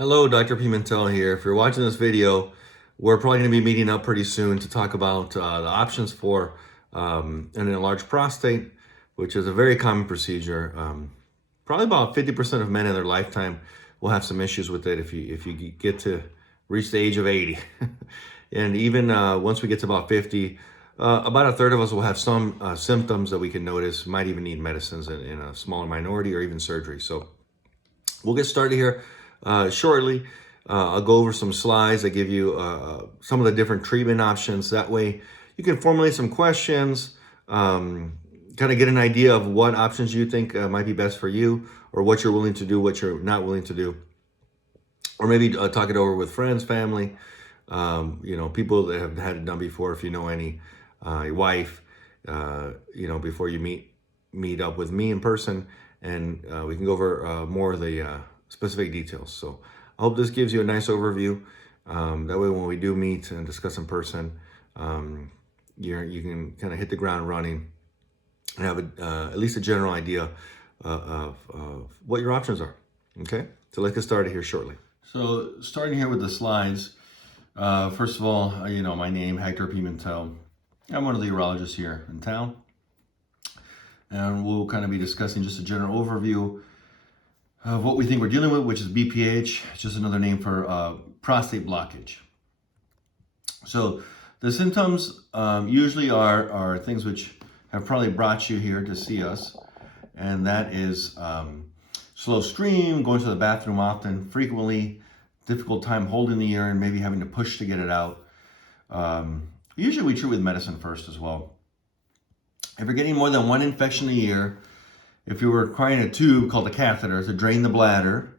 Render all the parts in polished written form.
Hello, Dr. Pimentel here. If you're watching this video, we're probably going to be meeting up pretty soon to talk about the options for an enlarged prostate, which is a very common procedure. Probably about 50% of men in their lifetime will have some issues with it if you get to reach the age of 80. And even once we get to about 50, about a third of us will have some symptoms that we can notice, might even need medicines in a smaller minority or even surgery. So we'll get started here shortly. I'll go over some slides that give you some of the different treatment options. That way you can formulate some questions, kind of get an idea of what options you think might be best for you, or what you're willing to do, what you're not willing to do. Or maybe talk it over with friends, family, people that have had it done before, if you know any, your wife, before you meet up with me in person, and we can go over more of the specific details. So I hope this gives you a nice overview. That way when we do meet and discuss in person, you can kind of hit the ground running and have at least a general idea of what your options are. Okay, so let's get started here shortly. So starting here with the slides, first of all, my name, Hector Pimentel. I'm one of the urologists here in town. And we'll kind of be discussing just a general overview of what we think we're dealing with, which is BPH. It's just another name for prostate blockage. So the symptoms usually are things which have probably brought you here to see us. And that is slow stream, going to the bathroom often, frequently, difficult time holding the urine, maybe having to push to get it out. Usually we treat with medicine first as well. If you're getting more than one infection a year, if you're requiring a tube called a catheter to drain the bladder,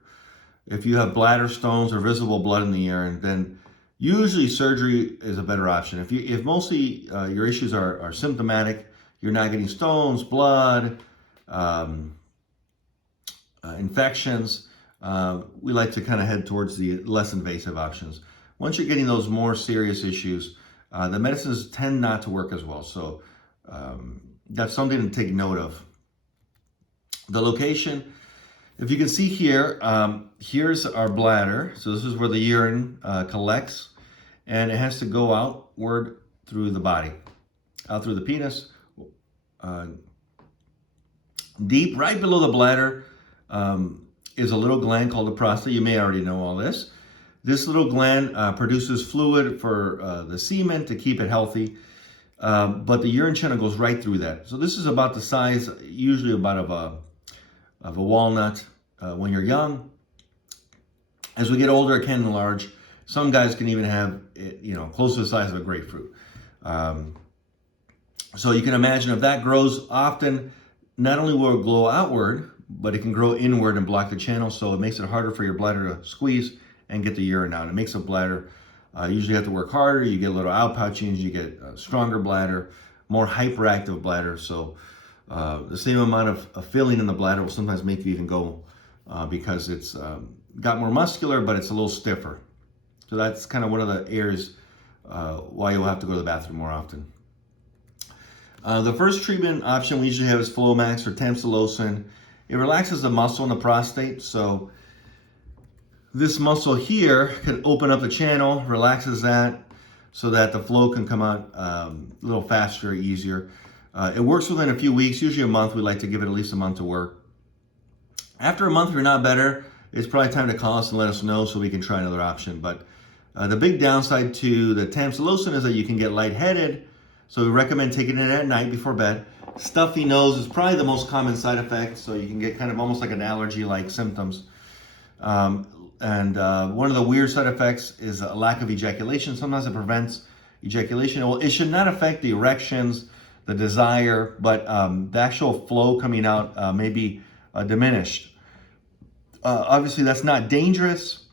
if you have bladder stones or visible blood in the urine, then usually surgery is a better option. If mostly your issues are symptomatic, you're not getting stones, blood, infections, we like to kind of head towards the less invasive options. Once you're getting those more serious issues, the medicines tend not to work as well. So that's something to take note of. The location, if you can see here, here's our bladder. So this is where the urine collects, and it has to go outward through the body, out through the penis. Deep, right below the bladder, is a little gland called the prostate. You may already know all this. This little gland produces fluid for the semen to keep it healthy. But the urine channel goes right through that. So this is about the size, usually about of a walnut when you're young. As we get older, it can enlarge. Some guys can even have it, close to the size of a grapefruit. So you can imagine if that grows often, not only will it grow outward, but it can grow inward and block the channel. So it makes it harder for your bladder to squeeze and get the urine out. It makes the bladder usually have to work harder. You get a little outpouching, you get a stronger bladder, more hyperactive bladder. So the same amount of filling in the bladder will sometimes make you even go because it's got more muscular, but it's a little stiffer. So that's kind of one of the areas why you'll have to go to the bathroom more often. The first treatment option we usually have is Flomax or tamsulosin. It relaxes the muscle in the prostate. So this muscle here can open up the channel, relaxes that so that the flow can come out a little faster, easier. It works within a few weeks, usually a month. We like to give it at least a month to work. After a month, if you're not better, it's probably time to call us and let us know so we can try another option. But the big downside to the tamsulosin is that you can get lightheaded. So we recommend taking it at night before bed. Stuffy nose is probably the most common side effect. So you can get kind of almost like an allergy-like symptoms. And one of the weird side effects is a lack of ejaculation. Sometimes it prevents ejaculation. Well, it should not affect the erections, the desire, but the actual flow coming out may be diminished. Obviously, that's not dangerous.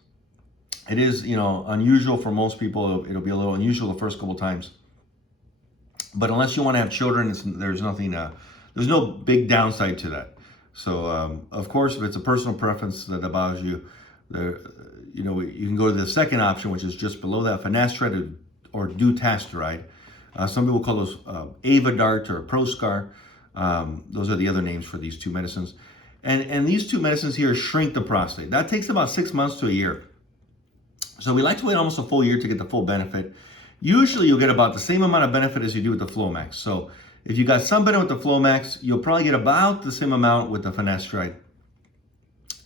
It is, unusual for most people. It'll be a little unusual the first couple times. But unless you want to have children, there's no big downside to that. So, of course, if it's a personal preference that bothers you, you can go to the second option, which is just below that, finasteride or dutasteride. Some people call those Avadart or Proscar. Those are the other names for these two medicines. And these two medicines here shrink the prostate. That takes about 6 months to a year. So we like to wait almost a full year to get the full benefit. Usually you'll get about the same amount of benefit as you do with the Flomax. So if you got some benefit with the Flomax, you'll probably get about the same amount with the finasteride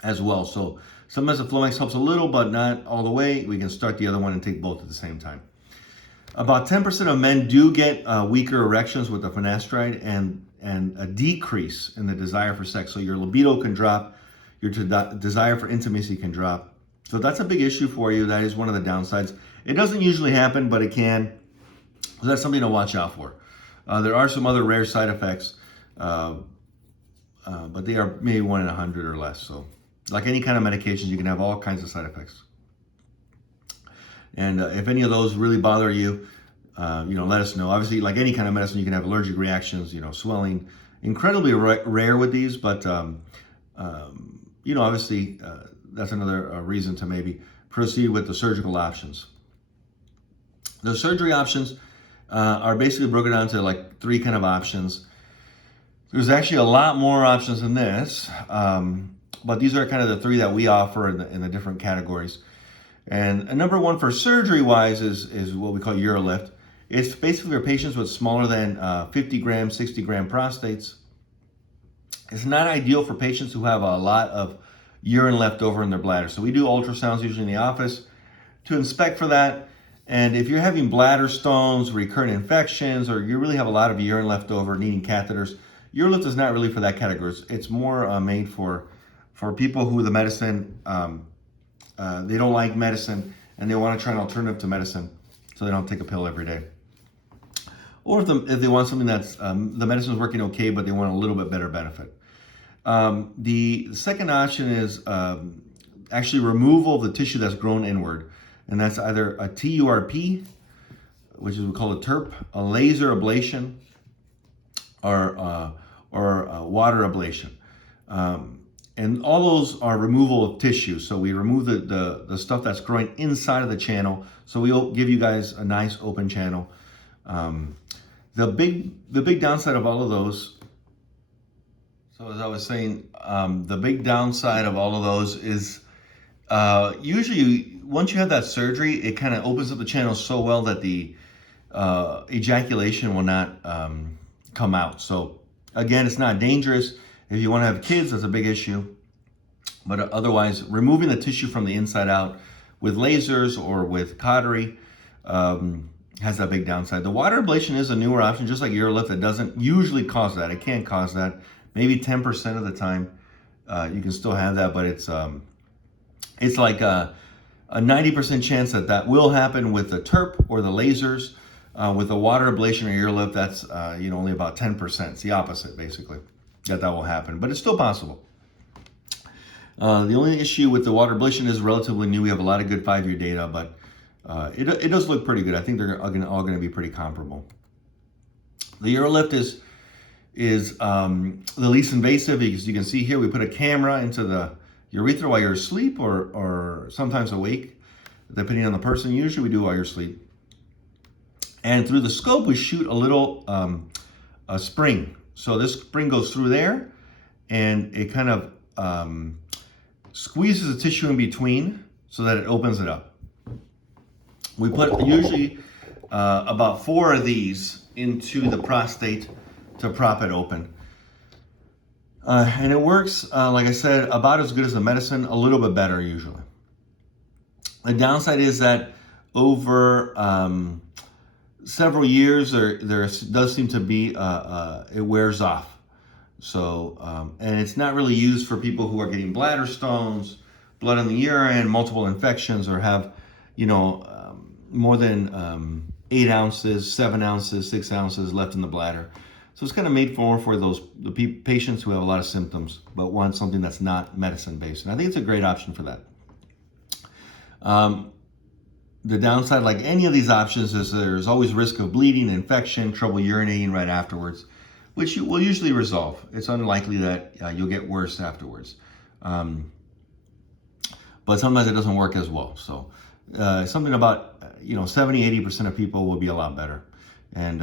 as well. So sometimes the Flomax helps a little, but not all the way. We can start the other one and take both at the same time. About 10% of men do get weaker erections with the finasteride and a decrease in the desire for sex. So your libido can drop, your desire for intimacy can drop. So that's a big issue for you. That is one of the downsides. It doesn't usually happen, but it can. So that's something to watch out for. There are some other rare side effects, but they are maybe 1 in 100 or less. So like any kind of medications, you can have all kinds of side effects. And if any of those really bother you, let us know. Obviously, like any kind of medicine, you can have allergic reactions, swelling. Incredibly rare with these, but obviously that's another reason to maybe proceed with the surgical options. The surgery options are basically broken down to like 3 kind of options. There's actually a lot more options than this, but these are kind of the 3 that we offer in the different categories. And number 1 for surgery-wise is what we call UroLift. It's basically for patients with smaller than 50 gram, 60 gram prostates. It's not ideal for patients who have a lot of urine left over in their bladder. So we do ultrasounds usually in the office to inspect for that. And if you're having bladder stones, recurrent infections, or you really have a lot of urine left over needing catheters, UroLift is not really for that category. It's more made for people who the medicine, they don't like medicine and they want to try an alternative to medicine so they don't take a pill every day. Or if they want something that's, the medicine is working okay, but they want a little bit better benefit. The second option is actually removal of the tissue that's grown inward. And that's either a TURP, which is we call a TURP, a laser ablation, or water ablation. And all those are removal of tissue. So we remove the stuff that's growing inside of the channel. So we'll give you guys a nice open channel. The big downside of all of those, so as I was saying, the big downside of all of those is usually once you have that surgery, it kind of opens up the channel so well that the ejaculation will not come out. So again, it's not dangerous. If you want to have kids, that's a big issue. But otherwise, removing the tissue from the inside out with lasers or with cautery has that big downside. The water ablation is a newer option, just like UroLift. It doesn't usually cause that. It can't cause that. Maybe 10% of the time you can still have that, but it's like a 90% chance that will happen with the TURP or the lasers. With the water ablation or UroLift, that's only about 10%. It's the opposite, basically, that will happen, but it's still possible. The only issue with the water ablation is relatively new. We have a lot of good 5-year data, but it does look pretty good. I think they're all going to be pretty comparable. The UroLift is the least invasive. As you can see here, we put a camera into the urethra while you're asleep or sometimes awake, depending on the person. Usually we do while you're asleep. And through the scope, we shoot a little a spring. So this spring goes through there, and it kind of squeezes the tissue in between so that it opens it up. We put usually about 4 of these into the prostate to prop it open. And it works, like I said, about as good as the medicine, a little bit better usually. The downside is that over several years, there does seem to be, it wears off. So, and it's not really used for people who are getting bladder stones, blood in the urine, multiple infections, or have, more than 8 ounces, 7 ounces, 6 ounces left in the bladder. So it's kind of made for the patients who have a lot of symptoms, but want something that's not medicine-based. And I think it's a great option for that. The downside, like any of these options, is there's always risk of bleeding, infection, trouble urinating right afterwards, which will usually resolve. It's unlikely that you'll get worse afterwards. But sometimes it doesn't work as well. So something about 70-80% of people will be a lot better. And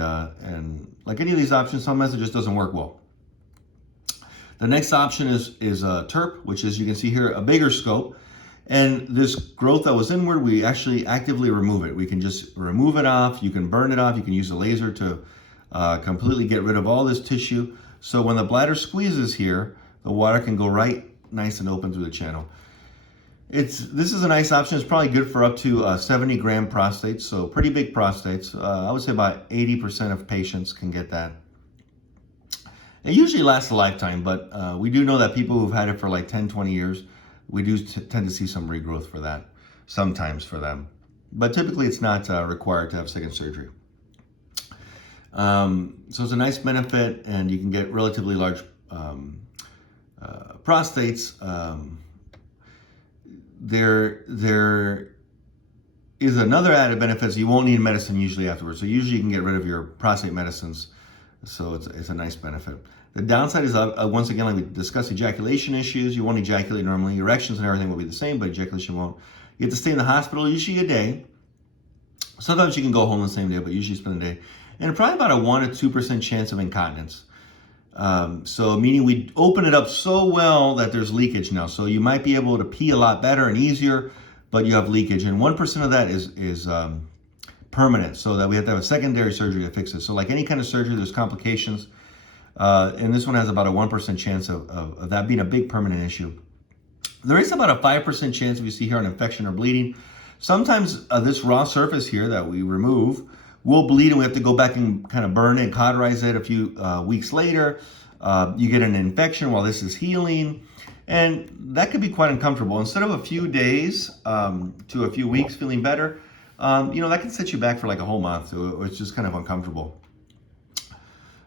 like any of these options, sometimes it just doesn't work well. The next option is TURP, which is, you can see here, a bigger scope. And this growth that was inward, we actually actively remove it. We can just remove it off. You can burn it off. You can use a laser to completely get rid of all this tissue. So when the bladder squeezes here, the water can go right nice and open through the channel. This is a nice option. It's probably good for up to 70 gram prostates, so pretty big prostates. I would say about 80% of patients can get that. It usually lasts a lifetime, but we do know that people who've had it for like 10, 20 years, we do tend to see some regrowth for that, sometimes for them. But typically it's not required to have second surgery. So it's a nice benefit, and you can get relatively large prostates. There is another added benefit, so you won't need medicine usually afterwards. So usually you can get rid of your prostate medicines, so it's a nice benefit. The downside is, once again, like we discussed, ejaculation issues. You won't ejaculate normally. Erections and everything will be the same, but ejaculation won't. You have to stay in the hospital usually a day. Sometimes you can go home the same day, but usually spend a day. And probably about a 1 to 2% chance of incontinence. So meaning we open it up so well that there's leakage now. So you might be able to pee a lot better and easier, but you have leakage. And 1% of that is permanent, so that we have to have a secondary surgery to fix it. So like any kind of surgery, there's complications. And this one has about a 1% chance of that being a big permanent issue. There is about a 5% chance, if you see here, an infection or bleeding. Sometimes this raw surface here that we remove will bleed, and we have to go back and kind of burn it and cauterize it a few weeks later. You get an infection while this is healing, and that could be quite uncomfortable. Instead of a few days to a few weeks feeling better, that can set you back for like a whole month, or it's just kind of uncomfortable.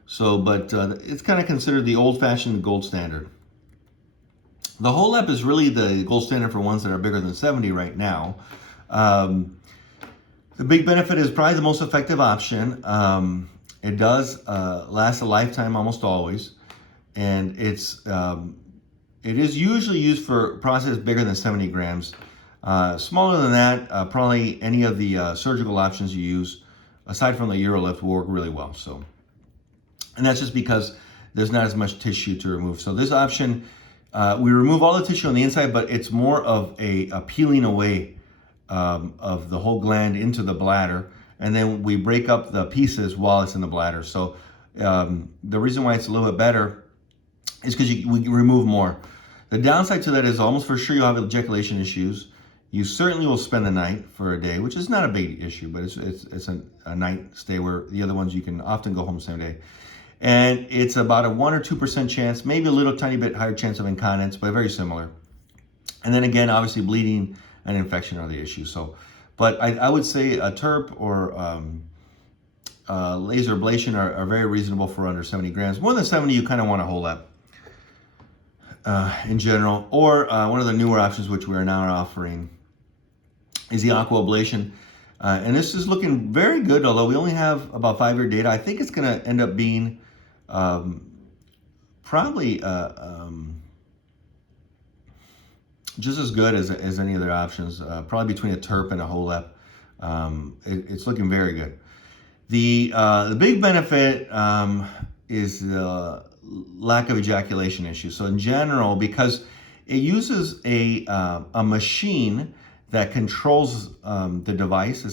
So, but it's kind of considered the old-fashioned gold standard. The HoLEP is really the gold standard for ones that are bigger than 70 right now. The big benefit is probably the most effective option. It does last a lifetime almost always, and it is usually used for prostates bigger than 70 grams. Smaller than that, probably any of the surgical options you use, aside from the UroLift, will work really well. So, and that's just because there's not as much tissue to remove. So this option, we remove all the tissue on the inside, but it's more of a peeling away of the whole gland into the bladder, and then we break up the pieces while it's in the bladder. So the reason why it's a little bit better is because we remove more. The downside to that is almost for sure you'll have ejaculation issues. You certainly will spend the night for a day, which is not a big issue, but it's a night stay, where the other ones you can often go home the same day. And it's about a 1 or 2% chance, maybe a little tiny bit higher chance of incontinence, but very similar. And then again, obviously bleeding and infection are the issues. So, but I would say a TURP or laser ablation are very reasonable for under 70 grams. More than 70, you kind of want a HoLEP in general. Or one of the newer options, which we are now offering, is the aquablation. And this is looking very good, although we only have about 5-year data. I think it's going to end up being probably just as good as any other options, probably between a TURP and a HoLEP. It's looking very good. The big benefit is the lack of ejaculation issues. So in general, because it uses a machine that controls the device,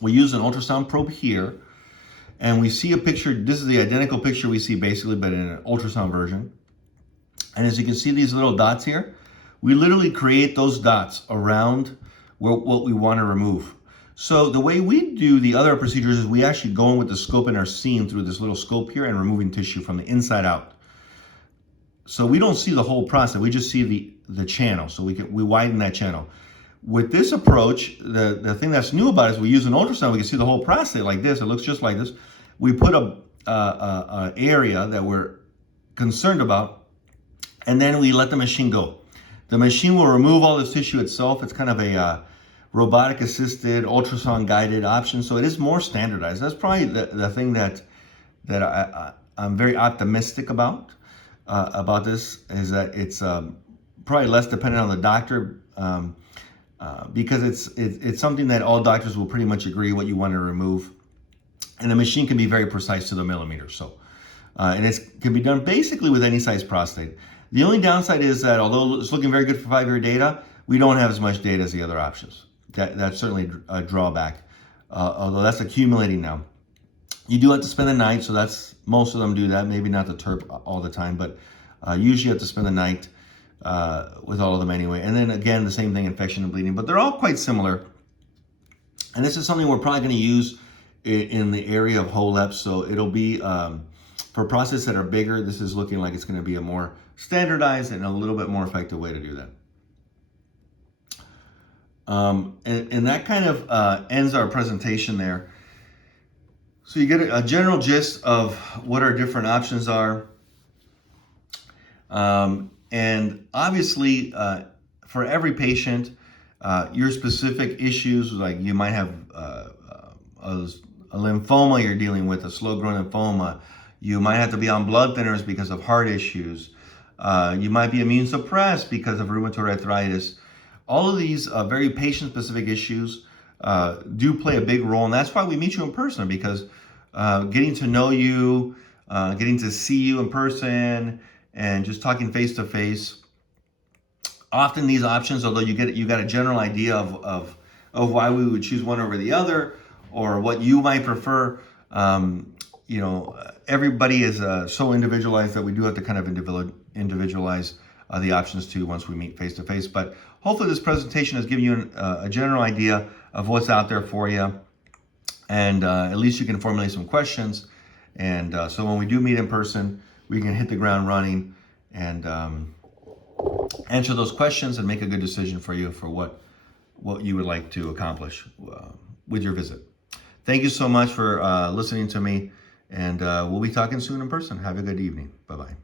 we use an ultrasound probe here, and we see a picture. This is the identical picture we see basically, but in an ultrasound version. And as you can see these little dots here, we literally create those dots around what we want to remove. So the way we do the other procedures is we actually go in with the scope and are seeing through this little scope here and removing tissue from the inside out. So we don't see the whole process, we just see the channel, so we widen that channel. With this approach, the thing that's new about it is we use an ultrasound, we can see the whole prostate like this, it looks just like this. We put a area that we're concerned about, and then we let the machine go. The machine will remove all this tissue itself. It's kind of a robotic assisted, ultrasound guided option, so it is more standardized. That's probably the thing that I'm very optimistic about this, is that it's probably less dependent on the doctor, because it's something that all doctors will pretty much agree what you want to remove, and the machine can be very precise to the millimeter. So, and it can be done basically with any size prostate. The only downside is that although it's looking very good for 5-year data, we don't have as much data as the other options. That's certainly a drawback, although that's accumulating now. You do have to spend the night, so most of them do that. Maybe not the TERP all the time, but usually you have to spend the night with all of them anyway. And then again, the same thing, infection and bleeding, but they're all quite similar. And this is something we're probably going to use in the area of HoLEP. So it'll be for prostates that are bigger. This is looking like it's going to be a more standardized and a little bit more effective way to do that. And that kind of ends our presentation there. So you get a general gist of what our different options are. And obviously, for every patient, your specific issues, like you might have a lymphoma you're dealing with, a slow-growing lymphoma. You might have to be on blood thinners because of heart issues. You might be immune suppressed because of rheumatoid arthritis. All of these very patient-specific issues do play a big role, and that's why we meet you in person, because getting to know you, getting to see you in person, and just talking face-to-face. Often these options, although you got a general idea of why we would choose one over the other, or what you might prefer. Everybody is so individualized that we do have to kind of individualize the options too once we meet face to face. But hopefully this presentation has given you a general idea of what's out there for you, and at least you can formulate some questions. And so when we do meet in person, we can hit the ground running and answer those questions and make a good decision for you for what you would like to accomplish with your visit. Thank you so much for listening to me, and we'll be talking soon in person. Have a good evening. Bye-bye.